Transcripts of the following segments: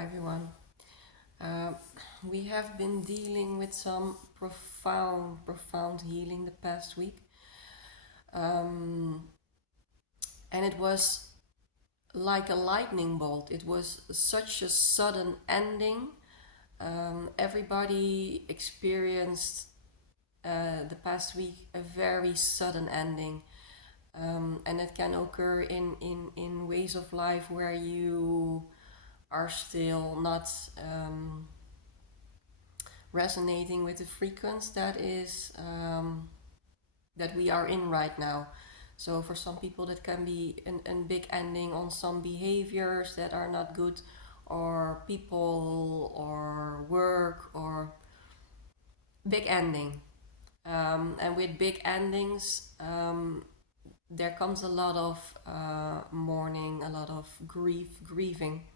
everyone. Uh, we have been dealing with some profound healing the past week. Um, and it was like a lightning bolt. It was such a sudden ending. Everybody experienced the past week a very sudden ending. And it can occur in ways of life where you are still not resonating with the frequency that we are in right now. So for some people that can be a big ending on some behaviors that are not good, or people or work, or big ending. And with big endings, there comes a lot of mourning, a lot of grieving.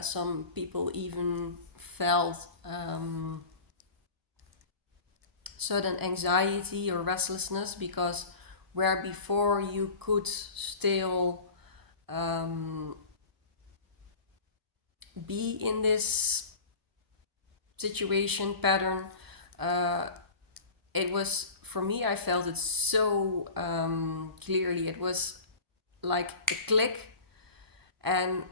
Some people even felt sudden anxiety or restlessness, because where before you could still be in this situation pattern, uh, it was, for me, I felt it so clearly. It was like a click, and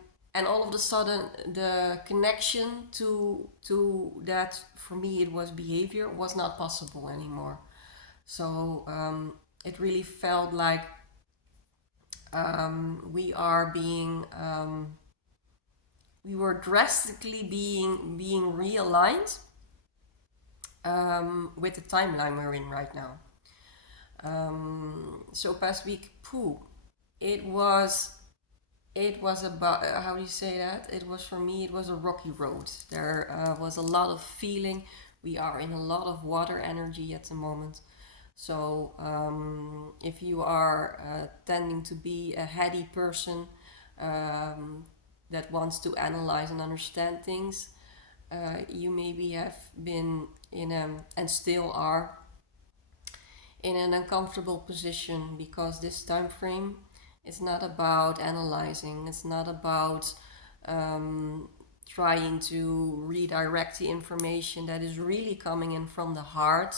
all of a sudden the connection to that, for me it was behavior, was not possible anymore. So it really felt like we are being we were drastically being realigned with the timeline we're in right now. So past week, it was it was about, how do you say that? It was, for me, it was a rocky road. There was a lot of feeling. We are in a lot of water energy at the moment. So if you are tending to be a heady person that wants to analyze and understand things, you maybe have been in a, and still are in an uncomfortable position, because this time frame is not about analyzing. It's not about trying to redirect the information that is really coming in from the heart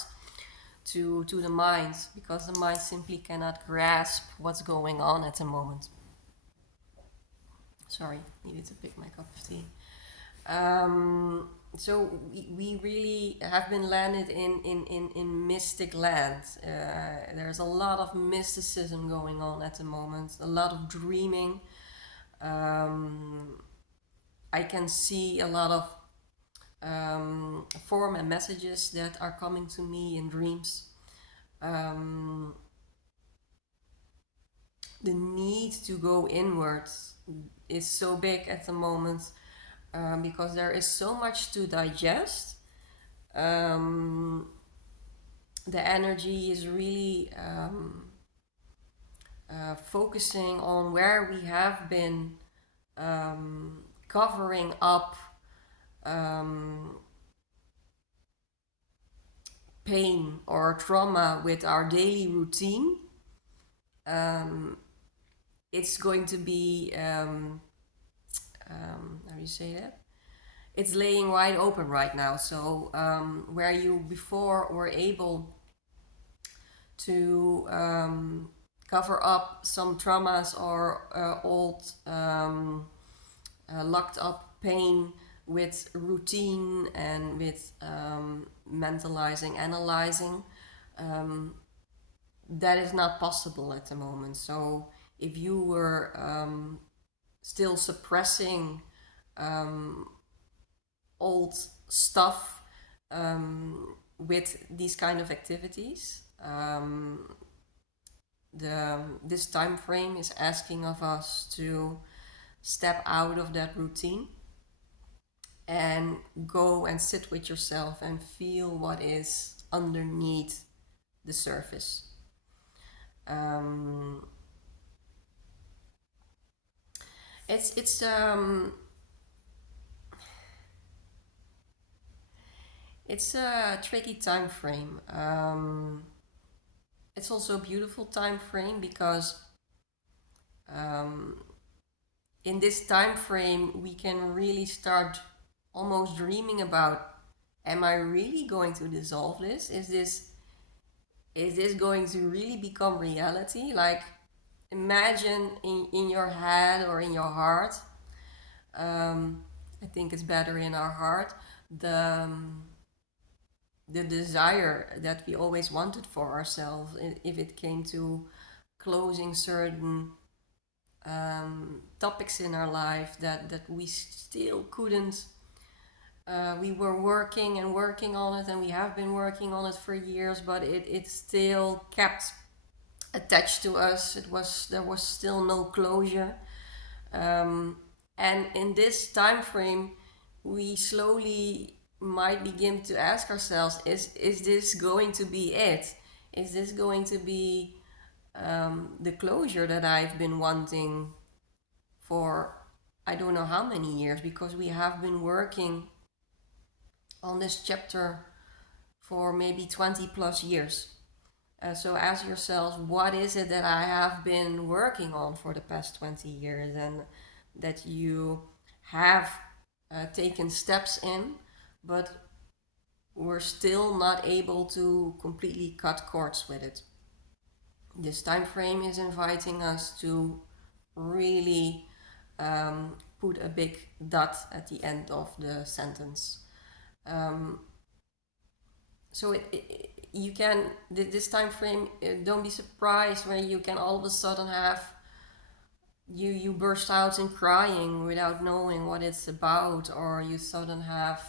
to the mind, because the mind simply cannot grasp what's going on at the moment. Sorry, needed to pick my cup of tea. So we really have been landed in mystic land. There's a lot of mysticism going on at the moment, a lot of dreaming. I can see a lot of form and messages that are coming to me in dreams. The need to go inwards is so big at the moment, because there is so much to digest. Um, the energy is really focusing on where we have been covering up um, pain or trauma with our daily routine. It's going to be, how do you say that? It's laying wide open right now. So where you before were able to cover up some traumas or old locked up pain with routine and with mentalizing, analyzing, that is not possible at the moment. So if you were still suppressing old stuff with these kind of activities, this time frame is asking of us to step out of that routine and go and sit with yourself and feel what is underneath the surface. Um, it's it's a tricky time frame. It's also a beautiful time frame, because in this time frame, we can really start almost dreaming about, am I really going to dissolve this? Is this going to really become reality? Like, imagine in your head or in your heart, I think it's better in our heart, the the desire that we always wanted for ourselves, if it came to closing certain topics in our life that we still couldn't. We were working and working on it, and we have been working on it for years, but it still kept attached to us. There was still no closure, and in this time frame, we slowly might begin to ask ourselves: Is this going to be it? Is this going to be the closure that I've been wanting for I don't know how many years? Because we have been working on this chapter for maybe 20 plus years. So ask yourselves, what is it that I have been working on for the past 20 years and that you have taken steps in, but we're still not able to completely cut cords with it. This time frame is inviting us to really put a big dot at the end of the sentence. So you can, this time frame, don't be surprised when you can all of a sudden have you burst out in crying without knowing what it's about, or you suddenly have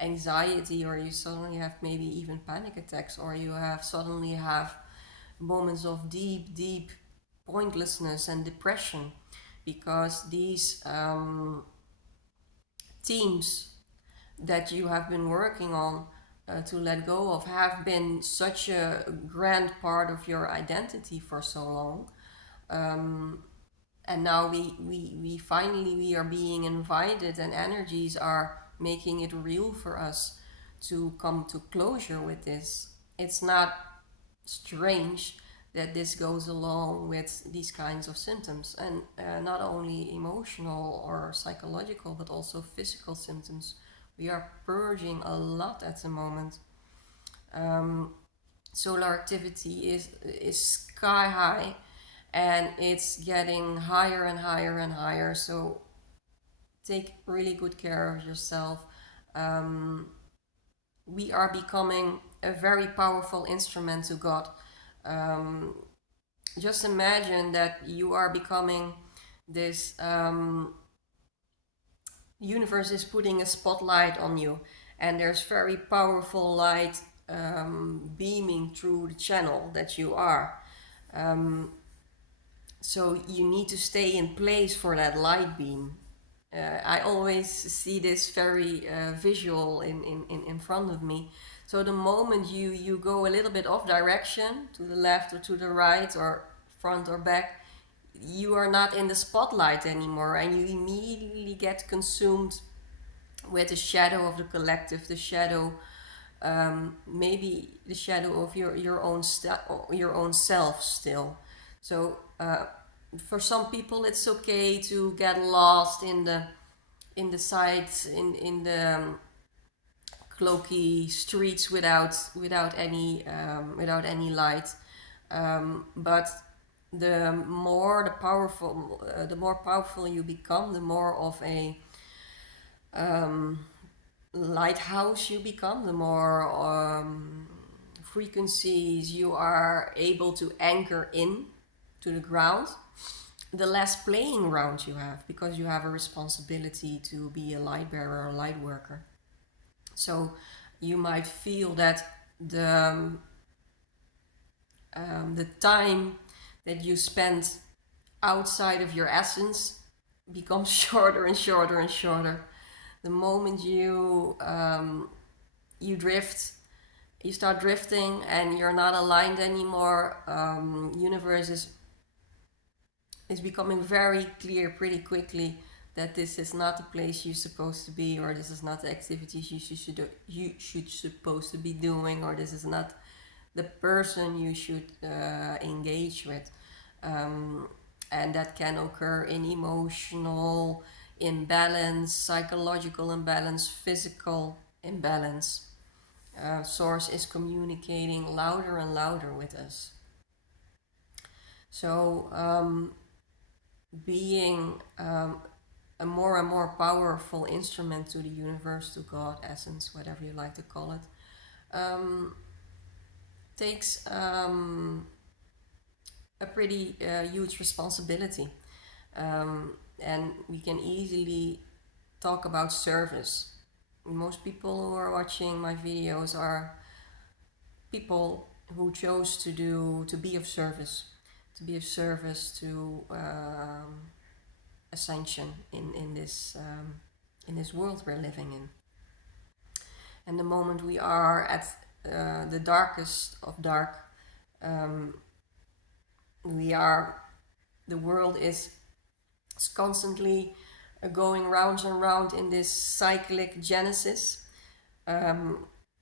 anxiety, or you suddenly have maybe even panic attacks, or you have suddenly have moments of deep pointlessness and depression, because these themes that you have been working on to let go of have been such a grand part of your identity for so long. And now we finally we are being invited, and energies are making it real for us to come to closure with this. It's not strange that this goes along with these kinds of symptoms, and not only emotional or psychological but also physical symptoms. We are purging a lot at the moment. Solar activity is sky high, and it's getting higher and higher and higher. So take really good care of yourself. We are becoming a very powerful instrument to God. Just imagine that you are becoming this universe is putting a spotlight on you, and there's very powerful light beaming through the channel that you are. So you need to stay in place for that light beam. I always see this very visual in front of me. So the moment you go a little bit off direction, to the left or to the right or front or back, you are not in the spotlight anymore, and you immediately get consumed with the shadow of the collective, the shadow, maybe the shadow of your own self still. So for some people, it's okay to get lost in the sights, in the cloaky streets without any light. But the more powerful you become, the more of a lighthouse you become, the more frequencies you are able to anchor in to the ground, the less playing ground you have, because you have a responsibility to be a light bearer or light worker. So you might feel that the time that you spend outside of your essence becomes shorter and shorter and shorter. The moment you drift, you start drifting, and you're not aligned anymore. Universe is becoming very clear pretty quickly that this is not the place you're supposed to be, or this is not the activities you should supposed to be doing, or this is not the person you should engage with. and that can occur in emotional imbalance, psychological imbalance, physical imbalance. Source is communicating louder and louder with us. So, being a more and more powerful instrument to the universe, to God, essence, whatever you like to call it, takes a pretty huge responsibility. And we can easily talk about service. Most people who are watching my videos are people who chose to be of service, to ascension in this world we're living in. And the moment we are at the darkest of dark, the world is constantly going round and round in this cyclic genesis.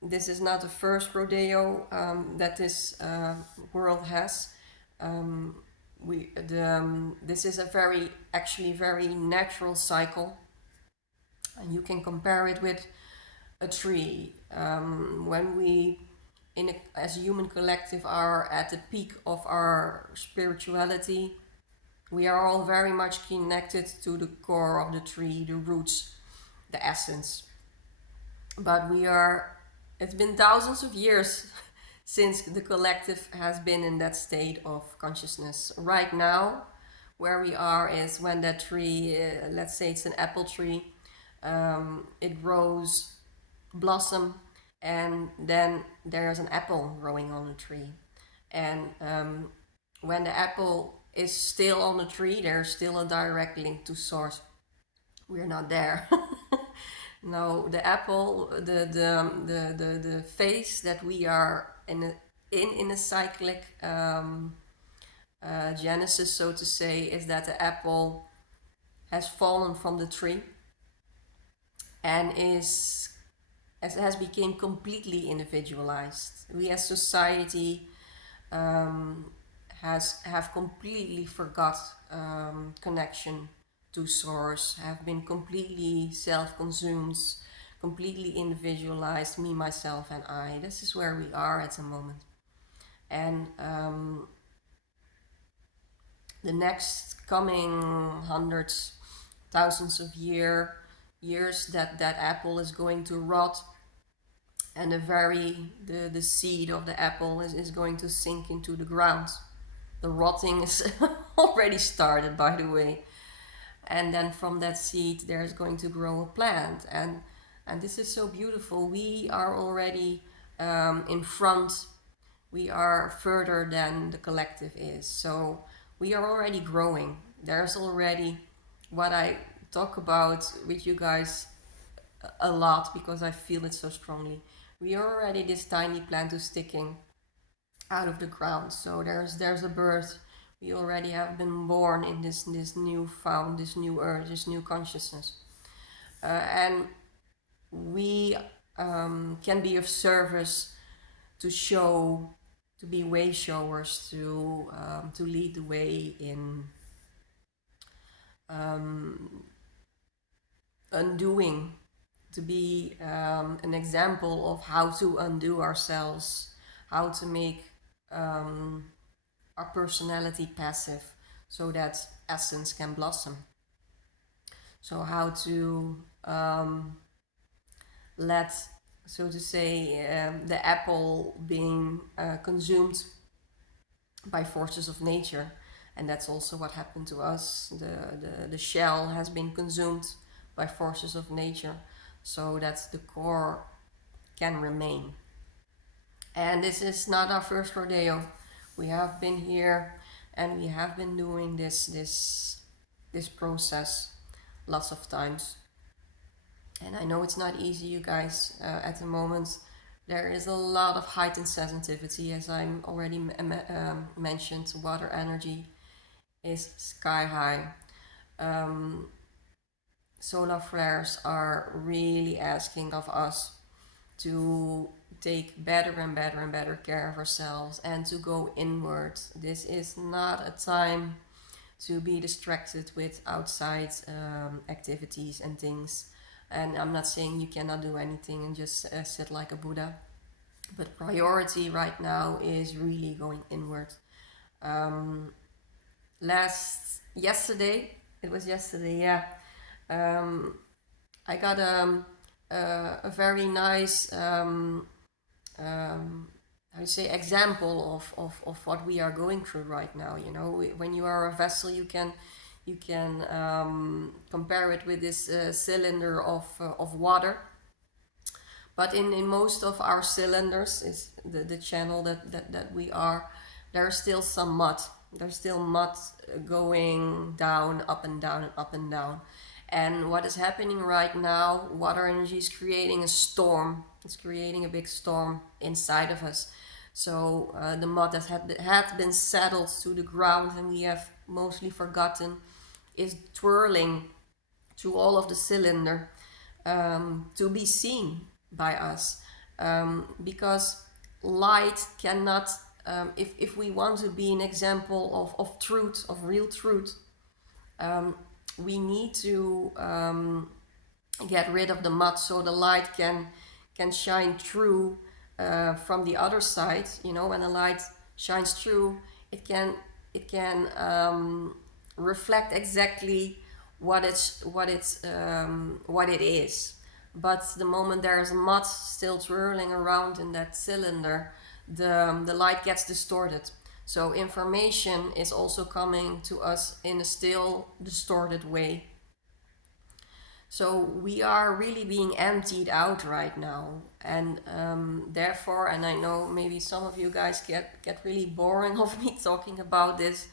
This is not the first rodeo that this world has. This is a very natural cycle, and you can compare it with a tree. When we, as a human collective, are at the peak of our spirituality, we are all very much connected to the core of the tree, the roots, the essence. But it's been thousands of years since the collective has been in that state of consciousness. Right now, where we are is when that tree, let's say it's an apple tree, it grows, blossom, and then there's an apple growing on the tree. And when the apple is still on the tree, there's still a direct link to source. We're not there. No, the apple, the phase that we are in a cyclic genesis, so to say, is that the apple has fallen from the tree and has become completely individualized. We as society have completely forgot connection to source, have been completely self-consumed, completely individualized, me, myself, and I. This is where we are at the moment. And the next coming hundreds, thousands of years that apple is going to rot, and the seed of the apple is going to sink into the ground. The rotting is already started, by the way. And then from that seed there's going to grow a plant, and this is so beautiful. We are already in front. We are further than the collective is, so we are already growing. There's already what I talk about with you guys a lot, because I feel it so strongly. We are already this tiny plant who's sticking out of the ground. So there's a birth. We already have been born in this new found, this new earth, this new consciousness, and we can be of service to show, to be way showers, to lead the way in undoing, to be an example of how to undo ourselves, how to make our personality passive so that essence can blossom. So how to let, so to say, the apple being consumed by forces of nature. And that's also what happened to us. The shell has been consumed by forces of nature, so that the core can remain. And this is not our first rodeo. We have been here and we have been doing this process lots of times. And I know it's not easy, you guys. At the moment, there is a lot of heightened sensitivity, as I already mentioned. Water energy is sky high. Solar flares are really asking of us to take better and better and better care of ourselves and to go inward. This is not a time to be distracted with outside activities and things. And I'm not saying you cannot do anything and just sit like a Buddha, but priority right now is really going inward. Yesterday, it was yesterday, yeah. I got a very nice how you say example of what we are going through right now. You know, when you are a vessel, you can compare it with this cylinder of water. But in most of our cylinders is the channel that we are, there's still some mud. There's still mud going down, up and down, and up and down. And what is happening right now, water energy is creating a storm. It's creating a big storm inside of us. So the mud that had been settled to the ground and we have mostly forgotten is twirling through all of the cylinder to be seen by us. Because light cannot, if we want to be an example of truth, of real truth, we need to get rid of the mud so the light can shine through from the other side. You know, when the light shines through, it can reflect exactly what it is. But the moment there is mud still twirling around in that cylinder, the light gets distorted. So information is also coming to us in a still distorted way. So we are really being emptied out right now, and therefore, and I know maybe some of you guys get really boring of me talking about this.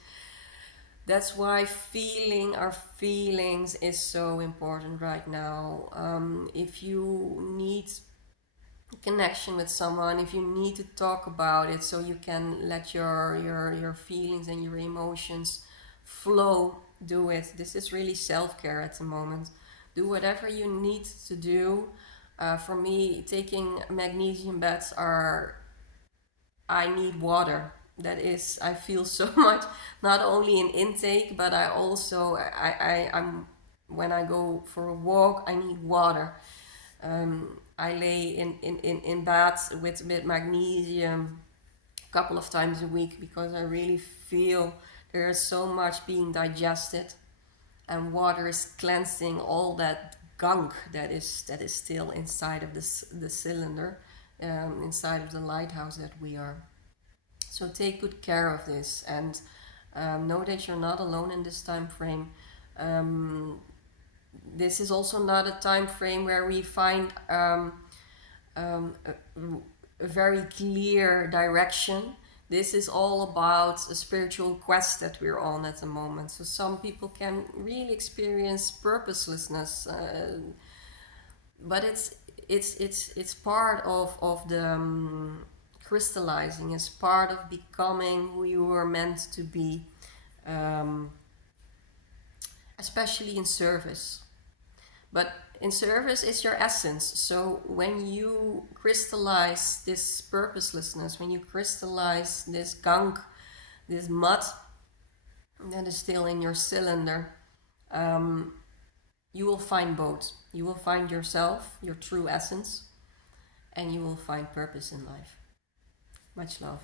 That's why feeling our feelings is so important right now. If you need connection with someone, if you need to talk about it so you can let your feelings and your emotions flow, do it. This is really self-care at the moment. Do whatever you need to do. For me, taking magnesium baths I need water. That is, I feel so much, not only in intake, but I also, I'm when I go for a walk, I need water. I lay in baths with magnesium a couple of times a week because I really feel there is so much being digested, and water is cleansing all that gunk that is still inside of the cylinder, inside of the lighthouse that we are. So take good care of this, and know that you're not alone in this time frame. This is also not a time frame where we find a very clear direction. This is all about a spiritual quest that we're on at the moment. So some people can really experience purposelessness, but it's part of the crystallizing. It's part of becoming who you were meant to be, especially in service. But in service is your essence. So when you crystallize this purposelessness, when you crystallize this gunk, this mud that is still in your cylinder, you will find both. You will find yourself, your true essence, and you will find purpose in life. Much love.